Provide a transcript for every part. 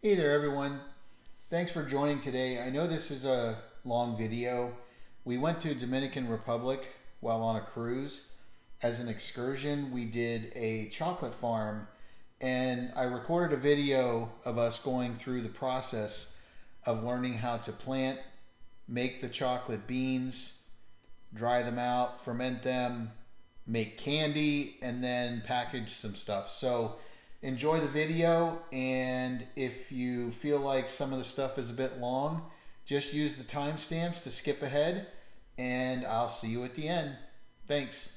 Hey there everyone. Thanks for joining today. I know this is a long video. We went to Dominican Republic while on a cruise. As an excursion, we did a chocolate farm and I recorded a video of us going through the process of learning how to plant, make the chocolate beans, dry them out, ferment them, make candy, and then package some stuff. So enjoy the video, and if you feel like some of the stuff is a bit long, just use the timestamps to skip ahead, and I'll see you at the end. Thanks.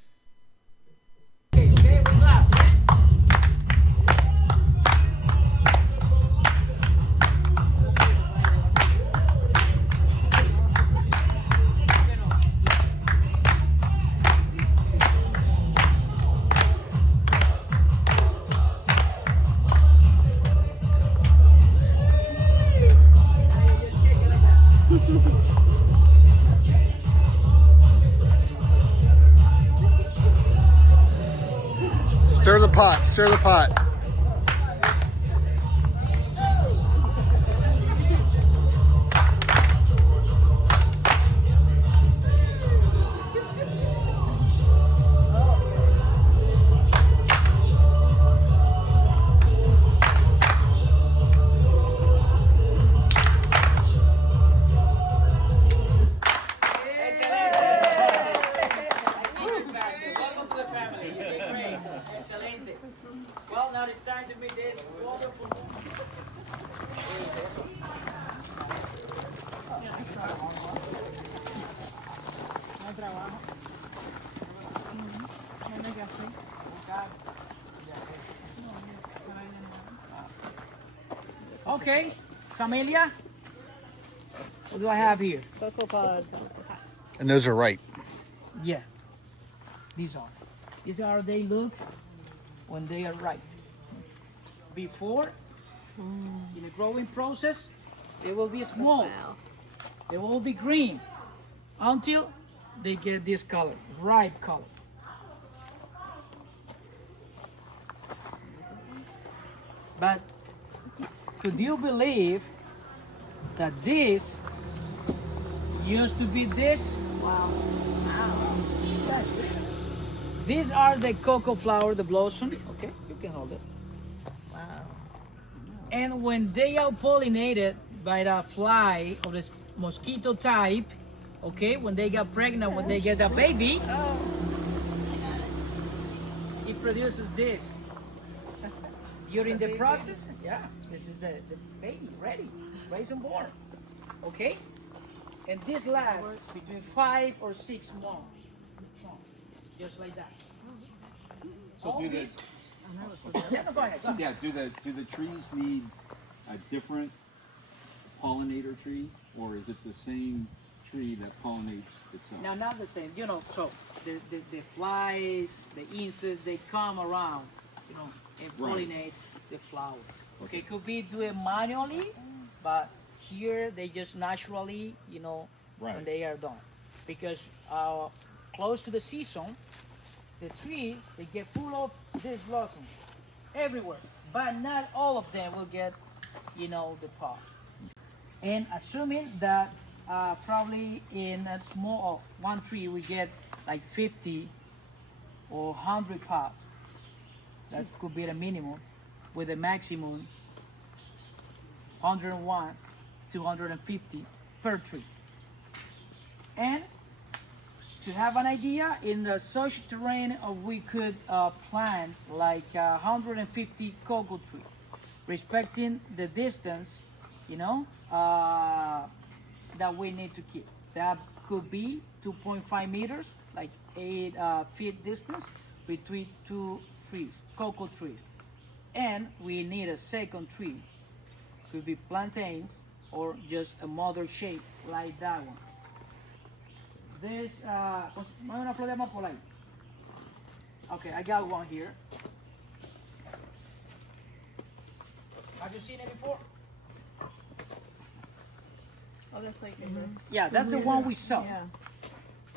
Stir the pot, stir the pot. Well, now it's time to meet this wonderful Okay, familia. What do I have here? Cocoa pod. And those are right. Yeah, these are. These are how they look when they are ripe. Before, in the growing process, they will be small. Wow. They will be green until they get this color, ripe color. But could you believe that this used to be this? Wow. Wow. Yes. These are the cocoa flower, the blossom. Okay, you can hold it. Wow. And when they are pollinated by the fly of this mosquito type, okay, when they get pregnant, when they get a baby, Oh. it produces this. During the process, yeah, this is the baby ready, raised and born. Okay? And this lasts between 5 or 6 months. Just like that. So do the Yeah, no, go ahead. Go ahead. yeah do the trees need a different pollinator tree, or is it the same tree that pollinates itself? Now, not the same. You know, so the flies, the insects, they come around, you know, and Right. pollinate the flowers. Okay, it could be do it manually, but here they just naturally, you know, when Right. they are done. Because close to the season, the tree, they get full of this blossom everywhere. But not all of them will get, you know, the pod. And assuming that probably in a small one tree we get like 50 or 100 pods. That could be the minimum, with a maximum 101 to 150 per tree. And to have an idea, in the such terrain, we could plant like 150 cocoa trees, respecting the distance, you know, that we need to keep. That could be 2.5 meters, like 8 feet distance between 2 trees, cocoa trees. And we need a second tree. Could be plantains or just a mother shape like that one. This, una flor de amapola ahí. Okay, I got one here. Have you seen it before? Oh, that's like in the. Yeah, that's the one we saw. Yeah.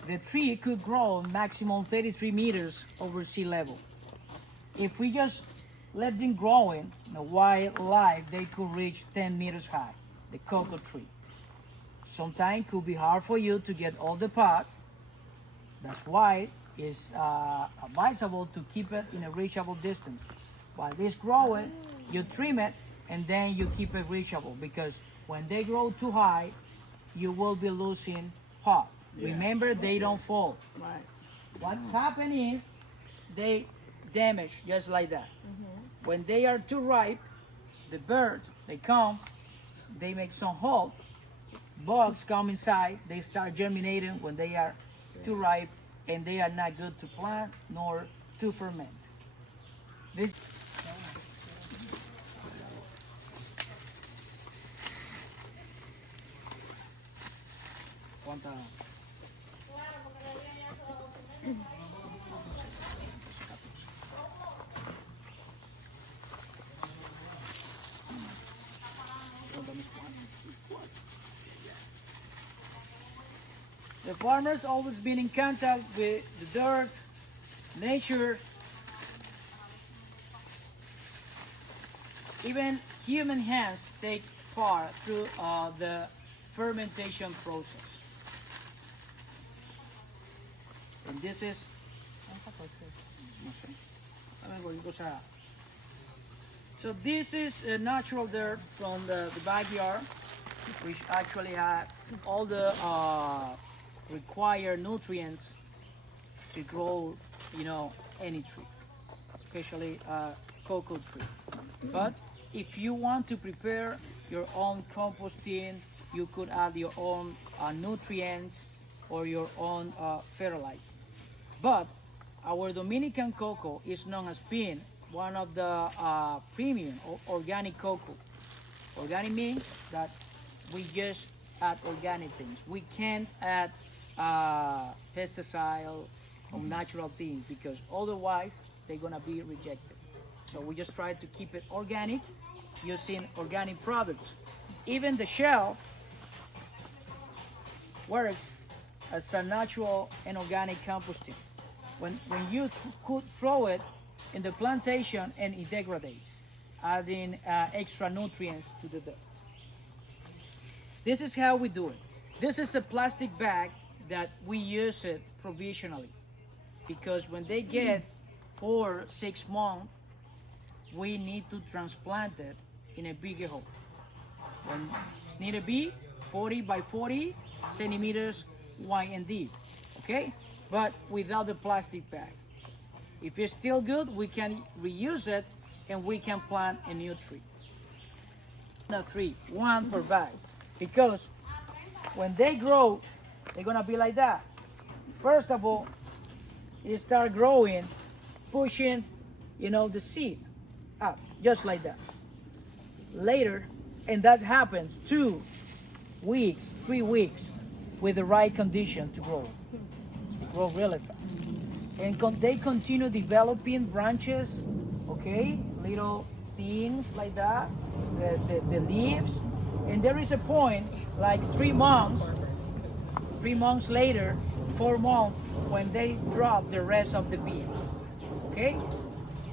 The tree could grow maximum 33 meters over sea level. If we just let them growing in a wildlife, they could reach 10 meters high, the cocoa tree. Sometimes it could be hard for you to get all the pot. That's why it's advisable to keep it in a reachable distance. While it's growing, you trim it and then you keep it reachable, because when they grow too high, you will be losing pot. Yeah. Remember, they don't fall. Right. What's happening is they damage just like that. When they are too ripe, the birds, they come, they make some hole, bugs come inside, they start germinating when they are too ripe, and they are not good to plant nor to ferment. This the farmers always been in contact with the dirt, nature, even human hands take part through the fermentation process. And this is so this is a natural dirt from the backyard, which actually had all the required nutrients to grow, any tree, especially cocoa tree. But if you want to prepare your own composting, you could add your own nutrients or your own fertilizer. But our Dominican cocoa is known as being one of the premium organic cocoa. Organic means that we just add organic things. We can't add pesticide or natural things, because otherwise they're gonna be rejected. So we just try to keep it organic using organic products. Even the shell works as a natural and organic composting. When you could throw it in the plantation, and it degrades, adding extra nutrients to the dirt. This is how we do it. This is a plastic bag that we use it provisionally, because when they get 4 6 months, we need to transplant it in a bigger hole. When it's need to be 40 by 40 centimeters wide and deep, okay? But without the plastic bag. If it's still good, we can reuse it and we can plant a new tree. Not 3, 1 per bag. Because when they grow, they're gonna be like that. First of all, it start growing, pushing, the seed up, just like that. Later, and that happens 2 weeks, 3 weeks, with the right condition to grow. They grow really fast. And they continue developing branches, okay, little things like that, the leaves. And there is a point, like 3 months later, 4 months, when they drop the rest of the bean, okay?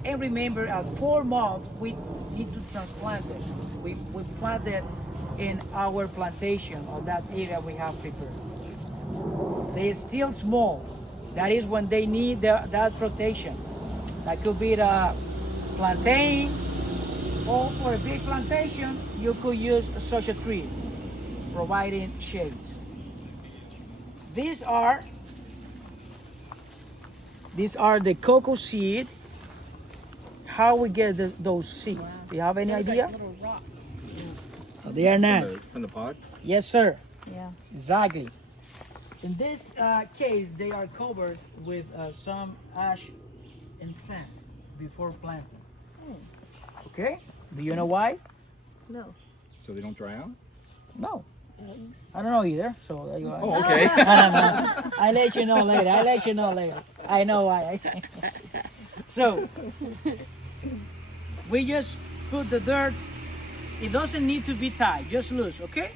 And remember, at 4 months, we need to transplant it. We plant it in our plantation, or that area we have prepared. They're still small. That is when they need that protection. That could be the plantain, or for a big plantation, you could use such a tree, providing shade. These are the cocoa seed. How we get those seeds? Do you have any idea? No, they are not. From the pod? Yes, sir. Yeah. Exactly. In this case, they are covered with some ash and sand before planting. Okay? Do you know why? No. So they don't dry out? No. Eggs. I don't know either. So there you go. Oh, okay. I don't know. I'll let you know later. I know why. So, we just put the dirt. It doesn't need to be tight, just loose, okay?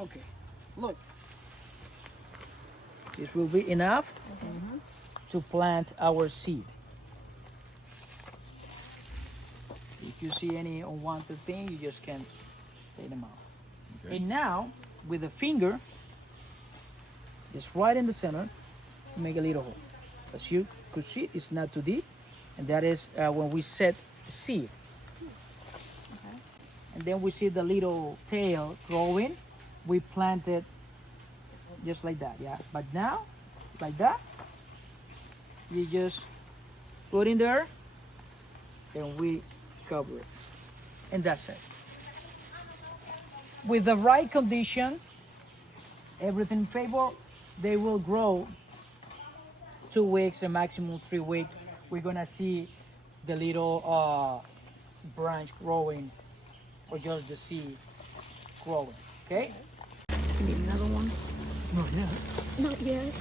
Okay, look. This will be enough to plant our seed. If you see any unwanted thing, you just can take them out. Okay. And now, with the finger, just right in the center, make a little hole. As you could see, it's not too deep, and that is when we set the seed. And then we see the little tail growing. We plant it just like that, yeah. But now, like that, you just put in there, and we cover it, and that's it. With the right condition, everything favor, they will grow 2 weeks and maximum 3 weeks. We're gonna see the little branch growing, or just the seed growing. Okay? You need another one? Not yet. Not yet.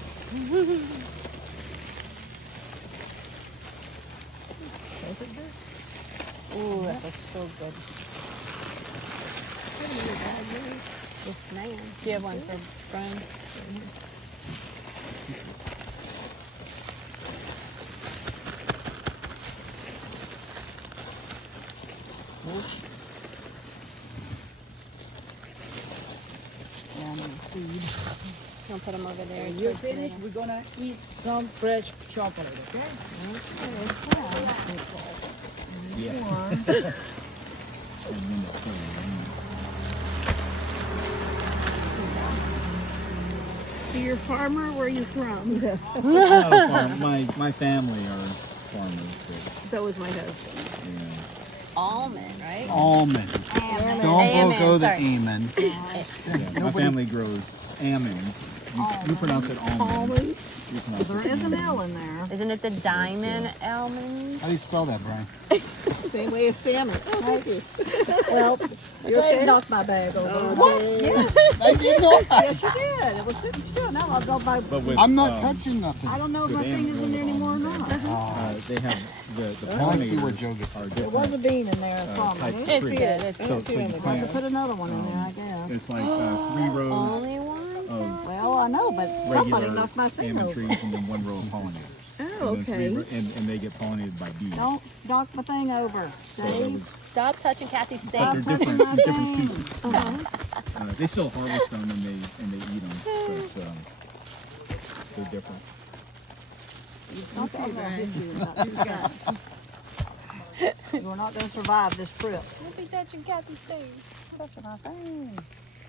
Oh, that's so good. Yes, ma'am. Do you have one for Brian? I'll put them over there. When you're towards the finished, middle. we're gonna eat some fresh chocolate, okay? Yeah. So you're a farmer? Where are you from? My family are farmers. So is my husband. Almond, right? Almond. Amen. Don't go the Sorry. amen. Yeah, my family grows almonds. You pronounce it almond. Almonds? You pronounce There it is an almond. L in there. Isn't it the diamond almond? How do you spell that, Brian? Same way as salmon. Oh, thank you. Well, you okay? Knocked my bag over. What? Yes. I did not. Yes, you did. It was sitting still. Now I'll go by. But with, I'm not touching nothing. I don't know if with my thing is in there anymore or not. they have the I see where pollinators Joe gets are it. There was a different bean in there. types Promise. of It's trees. good. It's So, good. so you I have to plant, put another one in there, I guess. it's like 3 rows Only one? of Well, I know, but somebody regular knocked my thing almond over. trees and then 1 row of pollinators. Oh, And then okay. and they get pollinated by bees. Don't knock my thing over. Dave. Stop touching Kathy's But steak. they're touching different, my different thing. species. They still harvest them and they eat them, but they're different. Okay, I'm gonna hit you in about 2 seconds. You're not going to survive this trip. Don't be touching Kathy's steak. That's my thing.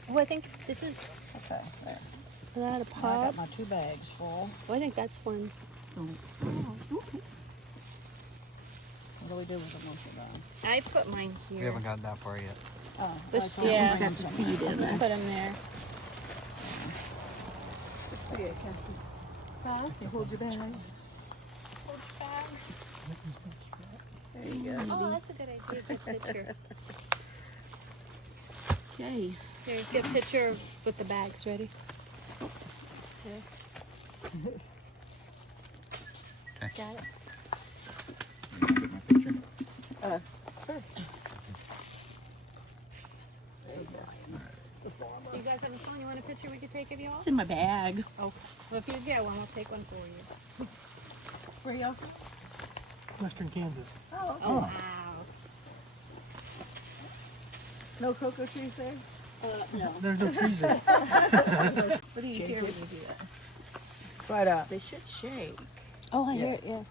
Oh, I think this is. Okay, there. Is that a I got pot? my 2 bags full. Oh, I think that's one. Oh, okay. What do we do with them once we're done? I put mine We here. haven't gotten that far yet. Oh, This- okay. yeah. We've got the seed in Just there. put them there. Okay, Kathy. You hold your bags. Bags. There you go. Oh, that's a good idea. Good picture. Okay. Here, get a picture with the bags ready. Okay. Got it. Get my picture? You guys have a phone? You want a picture we could take of y'all? It's in my bag. Oh, well, if you get one, I'll take one for you. Where y'all? Western Kansas. Oh, okay. Oh, wow. No cocoa trees there? No. There's no trees there. What do you hear when you do that? But They should shake. Oh, I Yeah. hear it, yeah.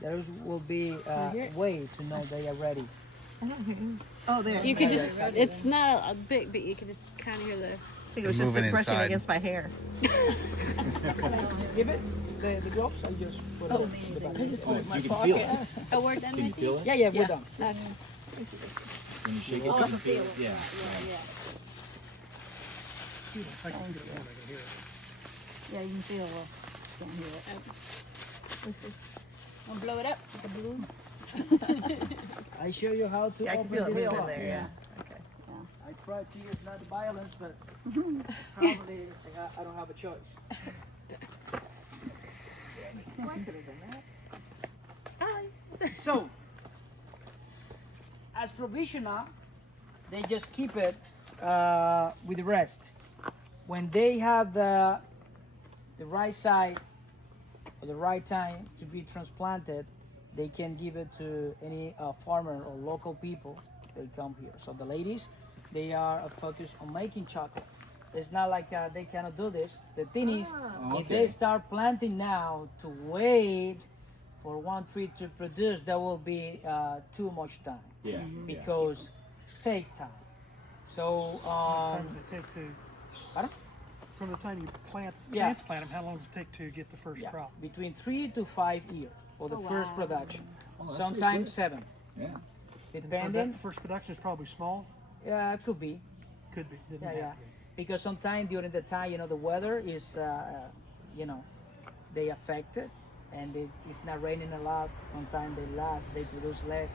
there will be a hear it? way to know they are ready. Oh, there. You can just, it's not a big, but you can just kind of hear the. I think it was just Moving brushing inside. against my hair. Give it the gloves. I just put it in the bag. I just put it in my You can feel pocket. it. Oh, we're done, Can you Nikki? feel it? Yeah, we're Yeah. done. Okay. When you shake it, Oh, you I can feel it. Yeah. Yeah, you can feel it. Just don't hear it. Want to blow it up with the balloon? I show you how to Yeah, I can open feel it the way top. over there, yeah. Okay. I try to use not violence, but probably I don't have a choice. So, as provisional, they just keep it with the rest. when they have the right side or the right time to be transplanted, they can give it to any farmer or local people. They come here. So the ladies, they are focused on making chocolate. It's not like they cannot do this. The thing is, if they start planting now to wait for one tree to produce, that will be too much time. Yeah. Because take time. So How long does it take to, pardon? from the time you transplant them, how long does it take to get the first crop? Between 3 to 5 years for the first production. that's Sometimes 7. Yeah. Depending. First production is probably small. Yeah, could be. Could be. Didn't Yeah, have yeah. to be. Because sometimes during the time, the weather is, they affect it, and it's not raining a lot. Sometimes they produce less.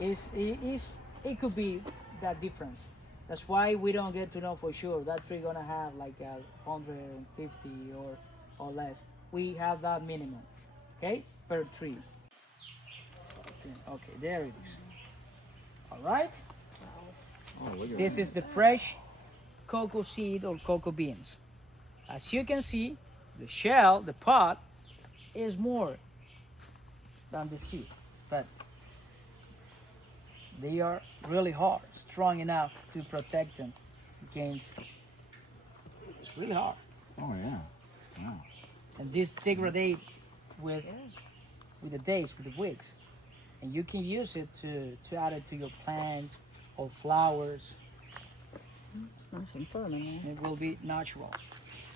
It could be that difference. That's why we don't get to know for sure that tree gonna have like 150 or less. We have that minimum, okay, per tree. Okay, there it is. All right. Oh, look at This that. is the fresh cocoa seed or cocoa beans. As you can see, the shell, the pod, is more than the seed, but they are really hard, strong enough to protect them against. It's really hard, Oh yeah. Wow. and this degrade with the days, with the weeks, and you can use it to add it to your plant or flowers. Nice and firm in there. It will be natural.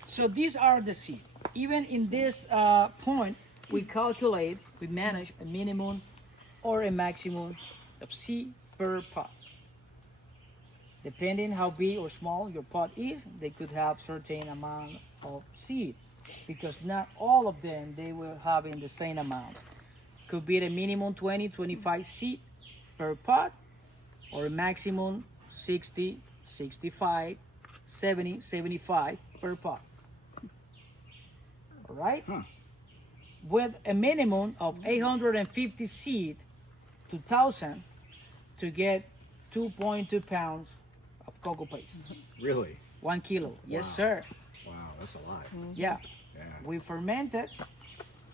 So these are the seed. Even in this point, we calculate, we manage a minimum or a maximum of seed per pot. Depending how big or small your pot is, they could have certain amount of seed, because not all of them they will have in the same amount. Could be a minimum 20, 25 seed per pot, or a maximum 60, 65, 70, 75 per pot. All right? With a minimum of 850 seed to 1,000 to get 2.2 pounds of cocoa paste. Really? 1 kilo. Yes, sir. Wow, that's a lot. Yeah. Yeah. We ferment it,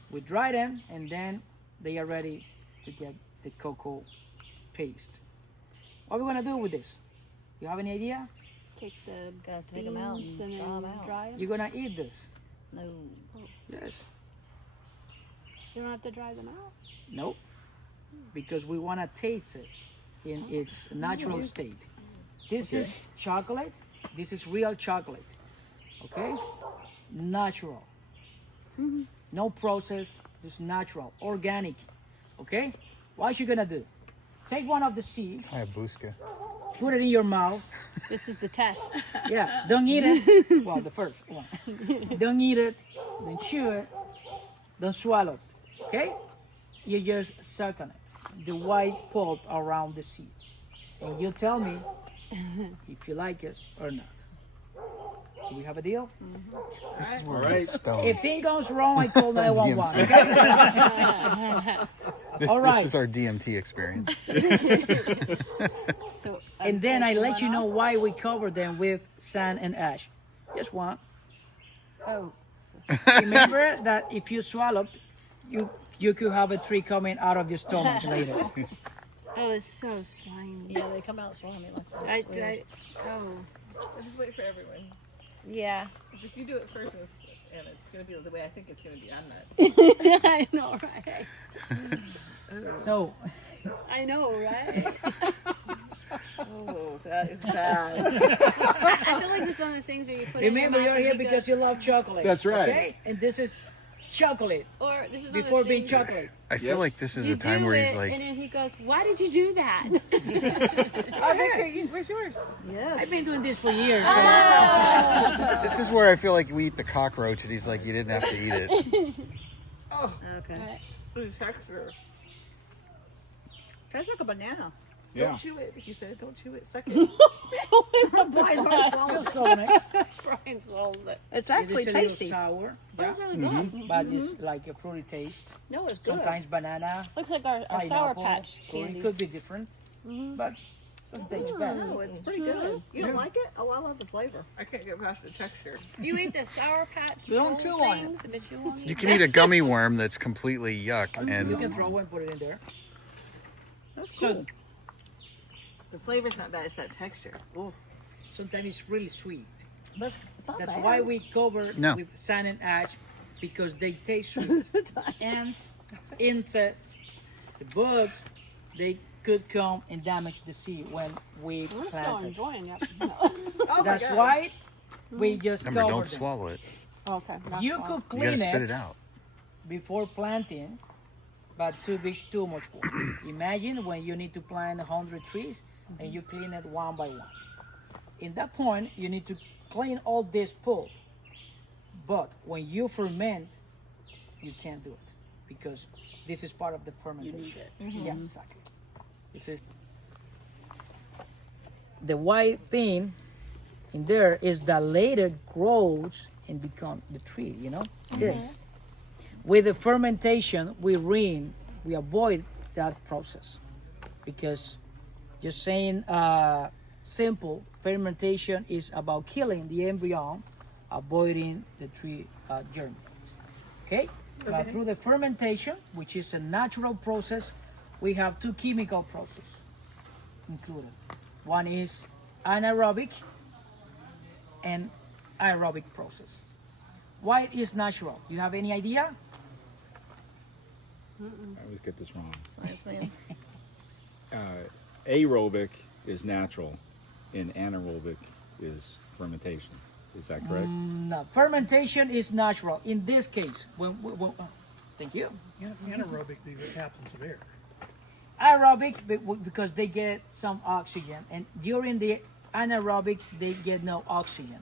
we dry them, and then they are ready to get the cocoa paste. What are we going to do with this? You have any idea? Take the Gotta take them out beans and and dry then 'em out. dry them. You're going to eat this? No. Yes. You don't have to dry them out. Nope. Because we want to taste it in its natural state. This is chocolate. This is real chocolate. Okay? Natural. No process. Just natural. Organic. Okay? What you gonna do? Take one of the seeds, Hayabusa. put it in your mouth. This is the test. Yeah, don't eat it. Well, the first one. Don't eat it. Then chew it. Don't swallow it. Okay? You just suck on it. The white pulp around the seed. And you tell me if you like it or not. Do we have a deal? This is where All we right. get stoned. If thing goes wrong, I call 911. Okay? This, all right. this is our DMT experience. So And then I take let one you know off. why we cover them with sand and ash. Just one. Oh. Remember that if you swallowed, you could have a tree coming out of your stomach later. Oh, it's so slimy. Yeah, they come out slimy like that. I, It's weird. oh. Let's just wait for everyone. Yeah. 'Cause if you do it first and it's gonna be the way I think it's gonna be, I'm not. I know, right? So, I know, right? Oh, that is bad. I feel like this is one of those things where you put remember, it in your you're mouth here and you because go, you love chocolate. That's right. Okay? And this is chocolate or this is one before of those being things chocolate. I feel like this is you a time do where it, he's like, and then he goes, "Why did you do that?" Oh, Victor, where's yours? Yes. I've been doing this for years. this is where I feel like we eat the cockroach, and he's like, you didn't have to eat it. Okay. Right. The texture. Tastes like a banana. Yeah. Don't chew it. He said, don't chew it. Suck it. Brian's already swallowed. So, right? Brian swallows it. It's It actually is a little tasty. sour, Oh, it's really good. but it's like a fruity taste. No, it's good. Sometimes banana, Looks like our Sour pineapple, Patch or it candy. could be different. But Doesn't taste bad. No, it's pretty good. You don't like it? Oh, I love the flavor. I can't get past the texture. You eat the Sour Patch Don't Roll chew on it. things, but you won't You eat can eat a gummy worm that's completely yuck, You and can throw one, put it in there. That's So cool. The flavor's not bad. It's that texture. Ooh. sometimes it's really sweet. But it's not That's bad. why we cover No. with sand and ash, because they taste sweet. Ants, insects, the bugs, they could come and damage the seed when we I'm still plant it. enjoying it. Oh my That's God. why we just remember, cover don't them. swallow it. Okay. You could You clean gotta spit it it out. before planting, but too much work. Imagine when you need to plant 100 trees and you clean it one by one. In that point, you need to clean all this pulp. But when you ferment, you can't do it because this is part of the fermentation. Yeah, exactly. This is the white thing in there is that later grows and become the tree. You know this. With the fermentation, we avoid that process because just saying simple fermentation is about killing the embryo, avoiding the tree germ. Okay? But through the fermentation, which is a natural process, we have two chemical processes included. One is anaerobic and aerobic process. Why it is natural? You have any idea? I always get this wrong. Science man. Aerobic is natural, and anaerobic is fermentation. Is that correct? No, fermentation is natural. In this case, thank you. Anaerobic be the absence of air. Aerobic because they get some oxygen, and during the anaerobic they get no oxygen.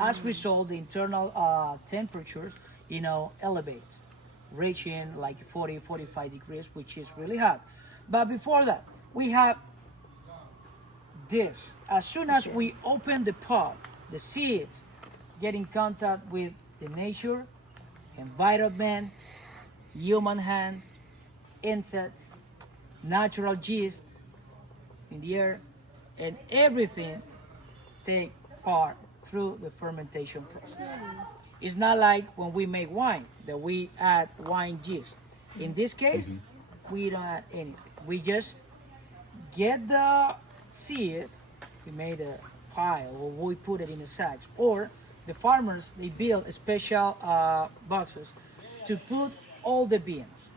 As a result, the internal temperatures, elevate, reaching like 40, 45 degrees, which is really hot. But before that, we have this. As soon as we open the pod, the seeds get in contact with the nature, environment, human hand, insects, natural yeast in the air, and everything take part through the fermentation process. It's not like when we make wine that we add wine yeast. In this case, we don't add anything. We just get the seeds, we made a pile, or we put it in a sack, or the farmers, they build special boxes to put all the beans.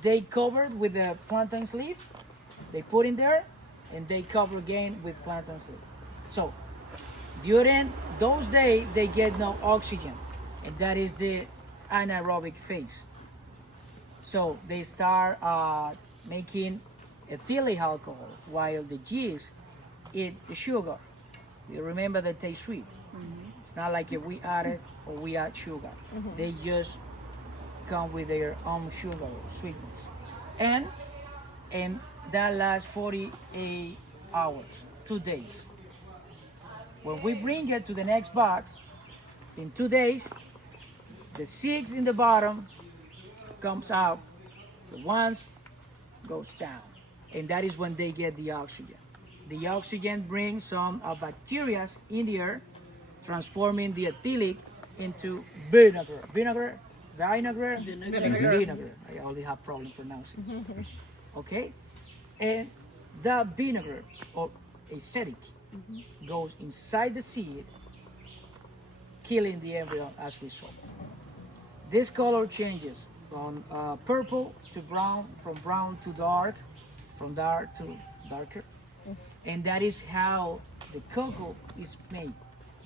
They covered with the plantain leaf, they put in there, and they cover again with plantain leaf. So during those days, they get no oxygen, and that is the anaerobic phase. So they start making ethylic alcohol, while the yeast eat the sugar. You remember that they sweet. It's not like if we add it or we add sugar. They just come with their own sugar sweetness. And that lasts 48 hours, 2 days. When we bring it to the next box, in 2 days, the 6 in the bottom comes out, the ones goes down. And that is when they get the oxygen. The oxygen brings some bacteria in the air, transforming the ethylic into vinegar. Vinegar. I only have problem pronouncing. Okay? And that vinegar, or acetic, goes inside the seed, killing the embryo as we saw. This color changes from purple to brown, from brown to dark, from dark to darker. And that is how the cocoa is made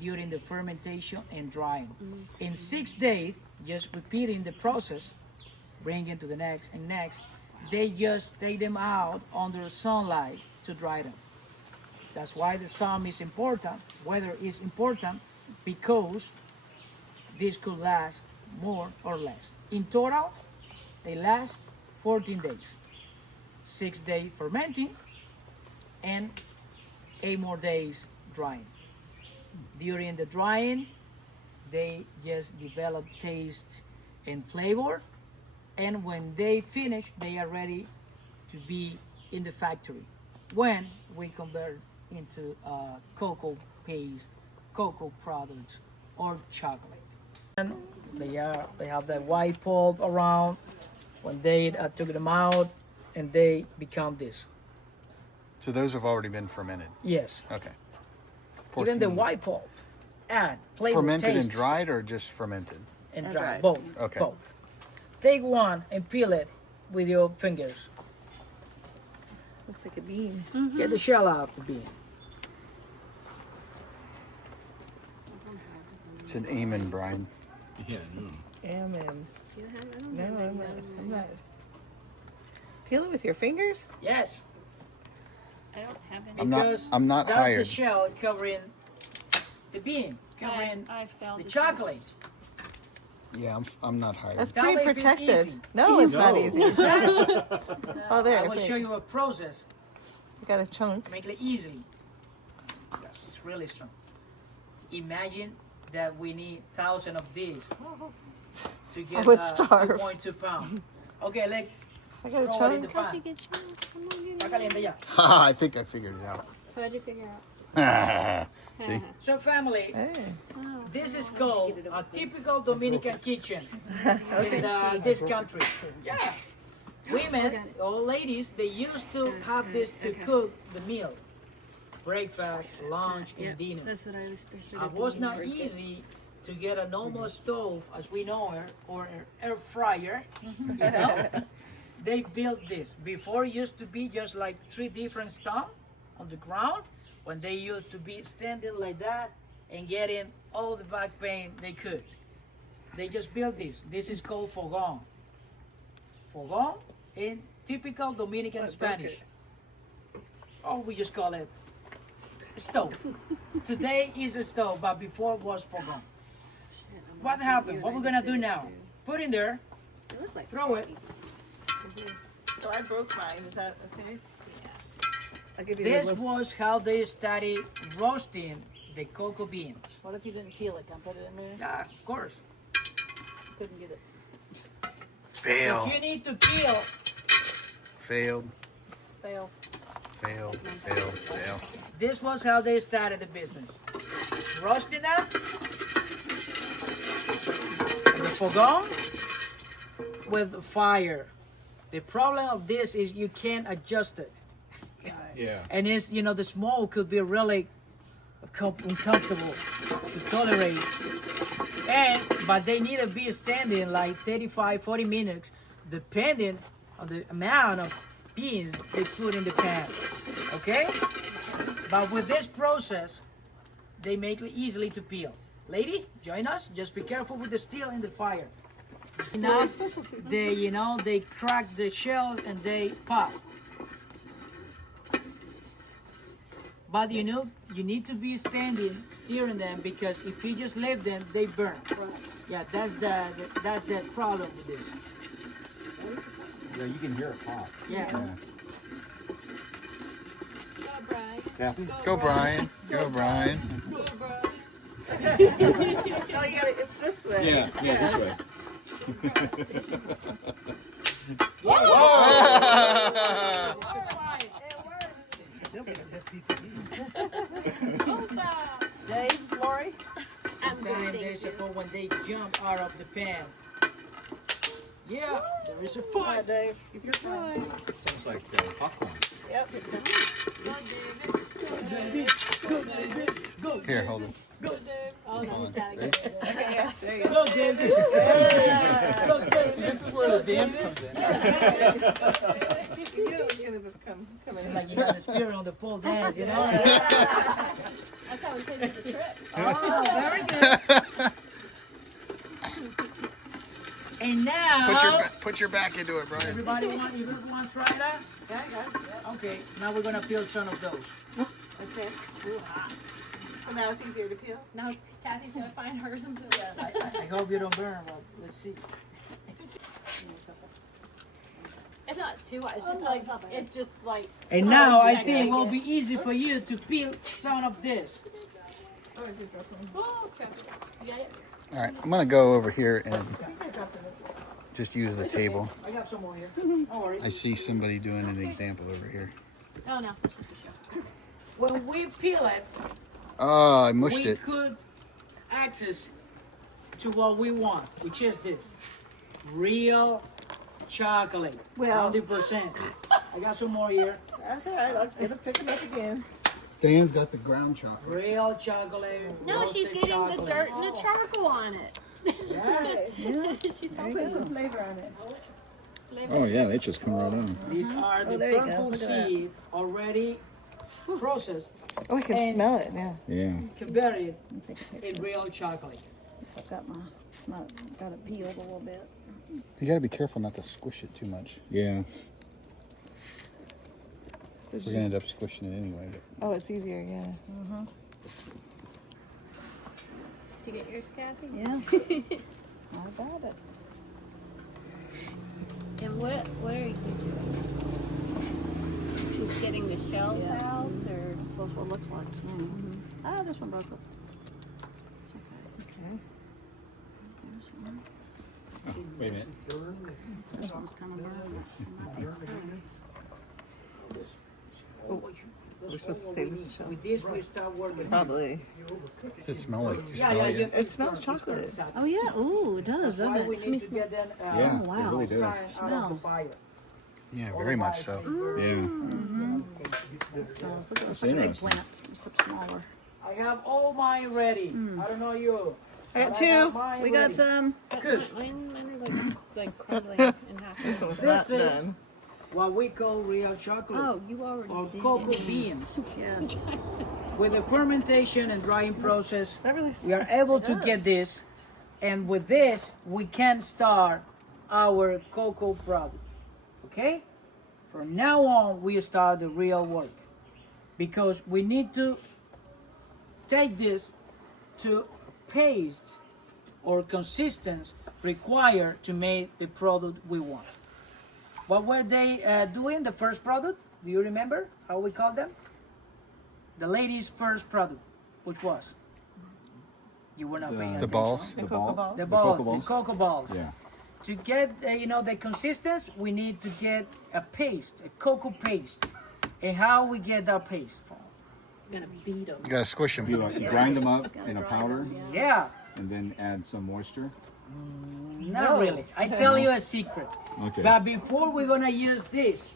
during the fermentation and drying. In 6 days, just repeating the process, bring it to the next and next, they just take them out under sunlight to dry them. That's why the sun is important, weather is important, because this could last more or less. In total, they last 14 days. 6 days fermenting and 8 more days drying. During the drying, they just develop taste and flavor, and when they finish, they are ready to be in the factory when we convert into cocoa paste, cocoa products, or chocolate. And they have that white pulp around. When they took them out, and they become this. So those have already been fermented. Yes. Okay. Even the 14. white pulp add flavor, Fermented taste, and dried, or just fermented? and And dry. dried. Both. Okay. Both. Take one and peel it with your fingers. Looks like a bean. Get the shell out of the bean. It's an amen, Brian. Yeah, no. Amen. You have it? I don't No, have I'm it. not. I'm not. Peel it with your fingers? Yes. I don't have it. I'm not that's hired. the shell covering the bean, covering I failed the the chocolate. Yeah, I'm not hired. That's Tell pretty me if it's protected. easy. No, it's not No. easy. Oh, there. I will wait. show you a process. You got a chunk. Make it easily. Yes, it's really strong. Imagine that we need 1,000 of these to get would starve. 2.2 pounds. Okay, let's I got a throw it in the chunk. How'd you pan. get yours? Come on, Está get caliente ya. I think I figured it out. How'd you figure out? See? So family, Hey. Oh, this is called a typical Dominican kitchen in this country. Yeah. Women or ladies, they used to have this to cook the meal. Breakfast, lunch, and yeah, dinner. that's what I started It was doing not for breakfast. easy to get a normal stove as we know it, or an air fryer, you know? They built this. Before it used to be just like 3 different stones on the ground, when they used to be standing like that and getting all the back pain they could. They just built this. This is called fogón. Fogón in typical Dominican Spanish. Or we just call it stove. Today is a stove, but before was fogón. What happened? What we're gonna do now? Put in there, It looked like throw it. So I broke mine. Is that okay? I'll give you This the was how they started roasting the cocoa beans. What if you didn't peel it? Can I put it in there? Yeah, of course. Couldn't get it. Fail. If you need to peel, Failed. Fail. Failed. Failed. Failed. this was how they started the business. Roasting them, the fogón with fire. The problem of this is you can't adjust it. Yeah. And it's, the smoke could be really uncomfortable to tolerate. But they need to be standing like 35, 40 minutes, depending on the amount of beans they put in the pan. Okay? But with this process, they make it easily to peel. Lady, join us. Just be careful with the steel in the fire. Now, they crack the shells and they pop. But you need to be standing, steering them, because if you just leave them, they burn. Yeah, that's the problem with this. Yeah, you can hear it pop. Yeah. Go, Brian. Kathy? Go, Brian. Go, Brian. Go, Brian. No, you gotta. It's this way. Yeah, this way. Dave, Lori? Sometimes they suppose when they jump out of the pan. Yeah, there is a fire, Dave. Sounds like popcorn. Yep. Go, David. Go, David. Go, David. Here, hold it. Go, David. Oh, he's gotta get it. Yeah, there you go. Go, David. Go, David. This is where the dance comes in. You knew it was gonna come It's in. like you got the spirit on the pole dance, you know? That's how we finished the trip. Oh, very good. And now, Put your back into it, Brian. everybody want try that? Yeah, yeah. Okay, now we're gonna peel some of those. Okay. So now it's easier to peel. Now Kathy's gonna find hers and put it. I hope you don't burn, but let's see. It's not too hot. It's just like it just like. And now I think it will be easy for you to peel some of this. Oh, crap. You got it? All right, I'm gonna go over here and just use the table. I got some more here. Don't worry. I see somebody doing an example over here. Oh no, it's just a show. When we peel it, Oh, I mushed we it. could access to what we want, which is this real chocolate, Well- 100%. I got some more here. That's all right. Let's get him pick him up again. Dan's got the ground chocolate. Real chocolate. No, she's roasted getting chocolate. the dirt and the charcoal on it. Yeah. She's There you go. Some flavor on it. Oh yeah, they just come right on. These are the there you go. purple Look at that. seed already processed Oh, I can And- smell it. Yeah. Yeah. converted Let me take a in picture. real chocolate. I've got got it peeled a little bit. You got to be careful not to squish it too much. Yeah. So We're gonna end up squishing it anyway. But oh, it's easier. Yeah. Did you get yours, Kathy? Yeah. I got it. And what are you doing? She's getting the shells Yeah. out, or That's what it looks like. Ah, this one broke up. It's okay. Okay. There's one. Wait a minute. This one's kind of burned. We're supposed to save this shell. With this, we start working. Probably. what's it smell like? Do you Yeah, smell yeah, it? It smells chocolate. Oh yeah. Ooh, it does, That's why doesn't we it? need to get them Yeah, Oh, wow. it really does. time out of Smell. the fire. Yeah, very much so. Yeah. It smells. Look at That's this like interesting. eggplant, except smaller. I have all mine ready. I don't know you. I got But two. have mine We got ready. some. Good. mine are like crumbling in half. This one's This not is done. what we call real chocolate Oh, you already or did cocoa it. beans. Yes. With the fermentation and drying process, That really we are able to does. get this, and with this, we can start our cocoa product. Okay? From now on, we start the real work because we need to take this to paste or consistency required to make the product we want. What were they doing? The first product? Do you remember how we called them? The lady's first product, which was? You were not paying The attention. balls. The cocoa ball. balls? The balls, cocoa the cocoa balls. Yeah. To get the consistency, we need to get a paste, a cocoa paste. And how we get that paste from? Gonna beat them. You gotta squish them. You grind them up in a powder Yeah, and then add some moisture. not really. I tell you a secret. Okay. But before we're gonna use this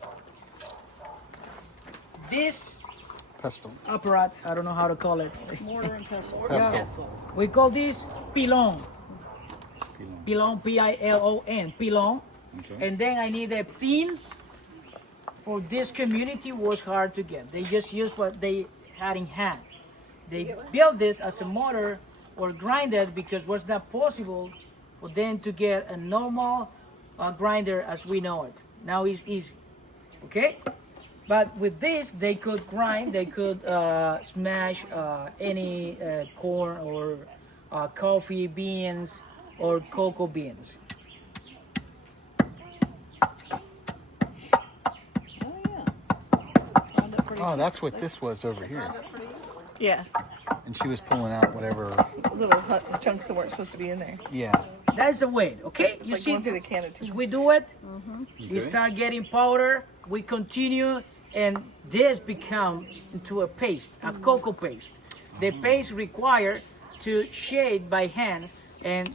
Pestle. apparatus, I don't know how to call it. Mortar and pestle. Pestle. We call this pilon. Pilon. Pilon, P-I-L-O-N, pilon. Okay. And then I need the pins. For this community was hard to get. They just used what they had in hand. They built this as a motor or grind it because it was not possible for them to get a normal grinder as we know it. Now it's easy. Okay? But with this, they could grind, they could smash any corn or coffee beans or cocoa beans. Oh yeah. Found it pretty Oh, that's what this was over here. Yeah. And she was pulling out whatever. Little chunks that weren't supposed to be in there. Yeah. That's the way, okay? It's You like see, going through the can of as tea. we do it, we Okay. start getting powder, we continue, and this become into a paste, a cocoa paste. The paste required to shade by hand, and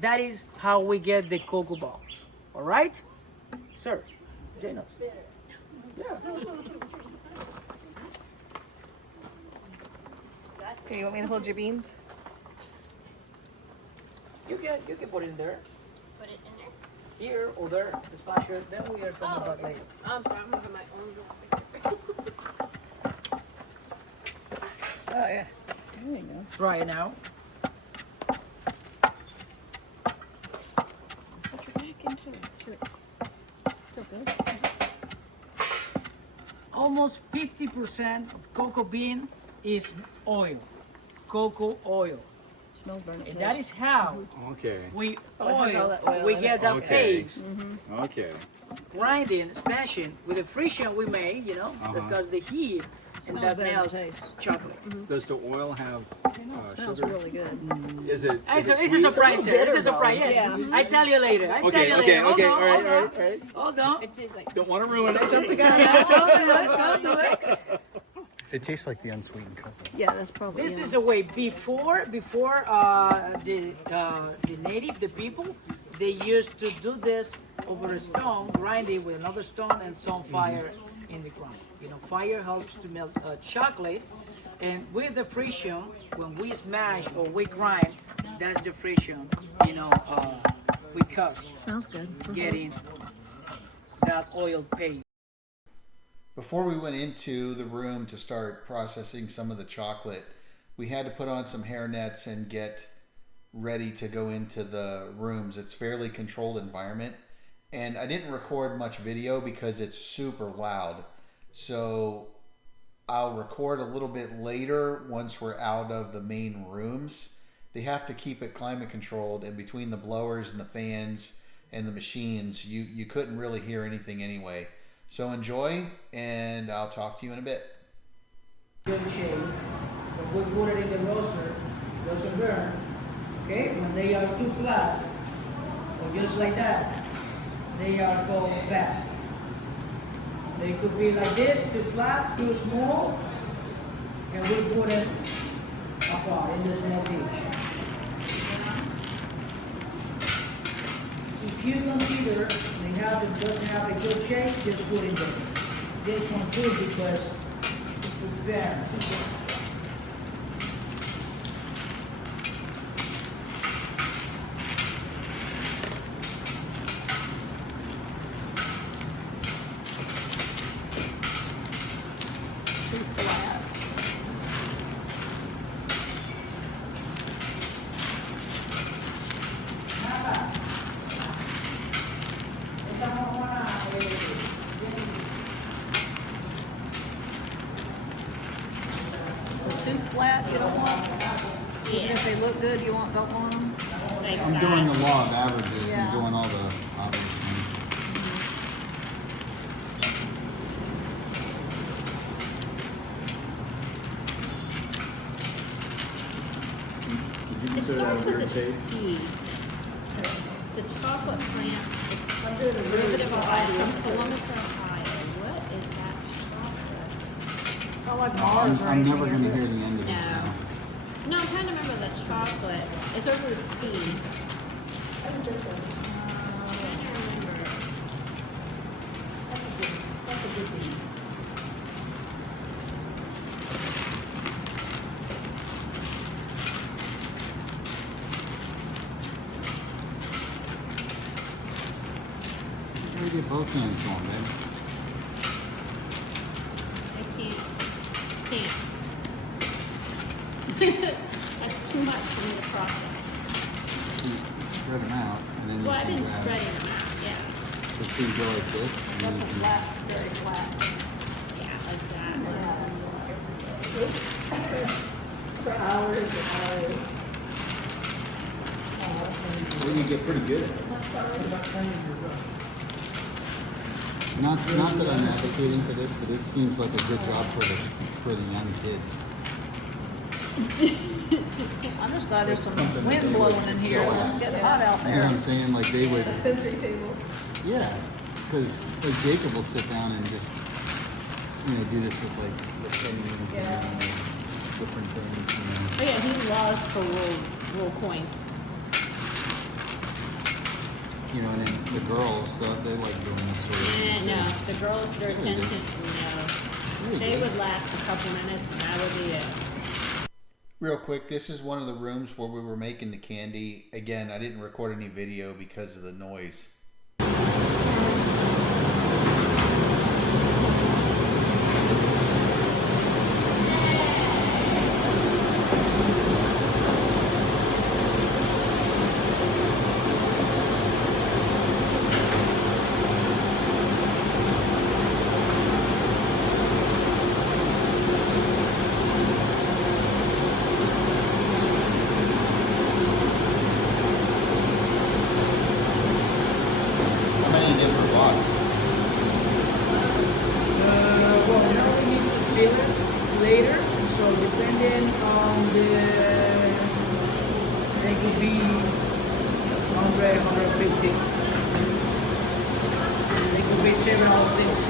that is how we get the cocoa balls. All right, sir? Janos. Okay, you want me to hold your beans? You can put it in there, Put it in there. here or there, the splasher. Then we are coming back later. I'm sorry, I'm having my own. Oh yeah. There you go. Try it now. Put your back into it. Sure. Still good. Almost 50% of cocoa bean is oil, cocoa oil. Smells burnt. And that is how Okay. we Oh, it has all that oil we in get it. that Okay. paste, Okay. grinding, smashing with the friction we made, that's because the heat and Smells that better than melts taste. chocolate. Does the oil have Smells sugar? really good. Is it? It's a sweet? surprise, sir. It's a surprise. Yes. Yeah. I tell you later. I tell Okay, you okay, later. okay. Hold All on, right, hold all on. right, all right. Hold on. It tastes like Don't want to ruin it. Don't do it. Don't do it. It tastes like the unsweetened cocoa. Yeah, that's probably. This yeah. is a way before the native, the people, they used to do this over a stone, grind it with another stone, and some fire in the ground. You know, fire helps to melt chocolate, and with the friction, when we smash or we grind, that's the friction. You know, we cut, Smells good. getting that oil paste. Before we went into the room to start processing some of the chocolate, we had to put on some hair nets and get ready to go into the rooms. It's fairly controlled environment, and I didn't record much video because it's super loud. So I'll record a little bit later once we're out of the main rooms. They have to keep it climate controlled, and between the blowers and the fans and the machines, you couldn't really hear anything anyway. So enjoy, and I'll talk to you in a bit. Good shape. When we put it in the roaster, doesn't burn. Okay, when they are too flat, or just like that, they are called fat. They could be like this, too flat, too small, and we put it apart in the small dish. If you consider doesn't have a good shape, just put it there. This one too, because it's very Too flat. So too flat, you don't want. Even if they look good, you don't want them. I'm doing the law of averages Yeah. and doing all the obvious things. Did you It consider that starts a with weird a taste? C. It's the chocolate plant. It's under the derivative of from Columbus, Ohio. What is that chocolate? Not like Mars or I'm anything. never going is to it? hear the end of this No. now. No, I'm trying to remember the chocolate. It's over the C. I'm trying to remember. That's a good thing. You gotta get both hands going, man. I can't. That's too much for me to process. You spread them out, and then you Well, I've can been grab. spreading them out, yeah. So you go like this, and then That's you a can flat, very flat. Yeah, that's that. For hours and hours. well, you get pretty good at it. Not that I'm advocating for this, but it seems like a good job for the young kids. I'm just glad there's some Something that wind they blowing would in here. It's excel at. getting hot out You know what there. I'm saying? Like they would, Sensory table. yeah. Because like Jacob will sit down and just, do this with like the pennies and different things. Oh yeah, he loves to roll coin. And then the girls, they like doing this sort of thing. No, the girls, their Yeah, they do. attention, no. They would last a couple minutes and that would be it. Real quick, this is one of the rooms where we were making the candy. Again, I didn't record any video because of the noise. So depending on the, they could be 100, 150. They could be several things.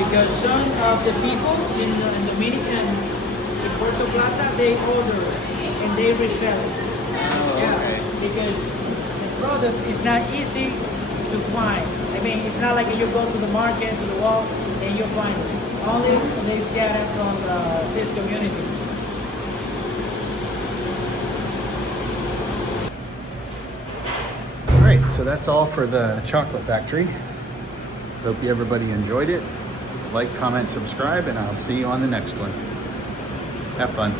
Because some of the people in Dominican, in Puerto Plata, they order and they resell it. Okay. Because the product is not easy to find. I mean, it's not like you go to the market, to the wall, and you find it. Only they get it from this community. All right, so that's all for the chocolate factory. Hope everybody enjoyed it. Like, comment, subscribe, and I'll see you on the next one. Have fun.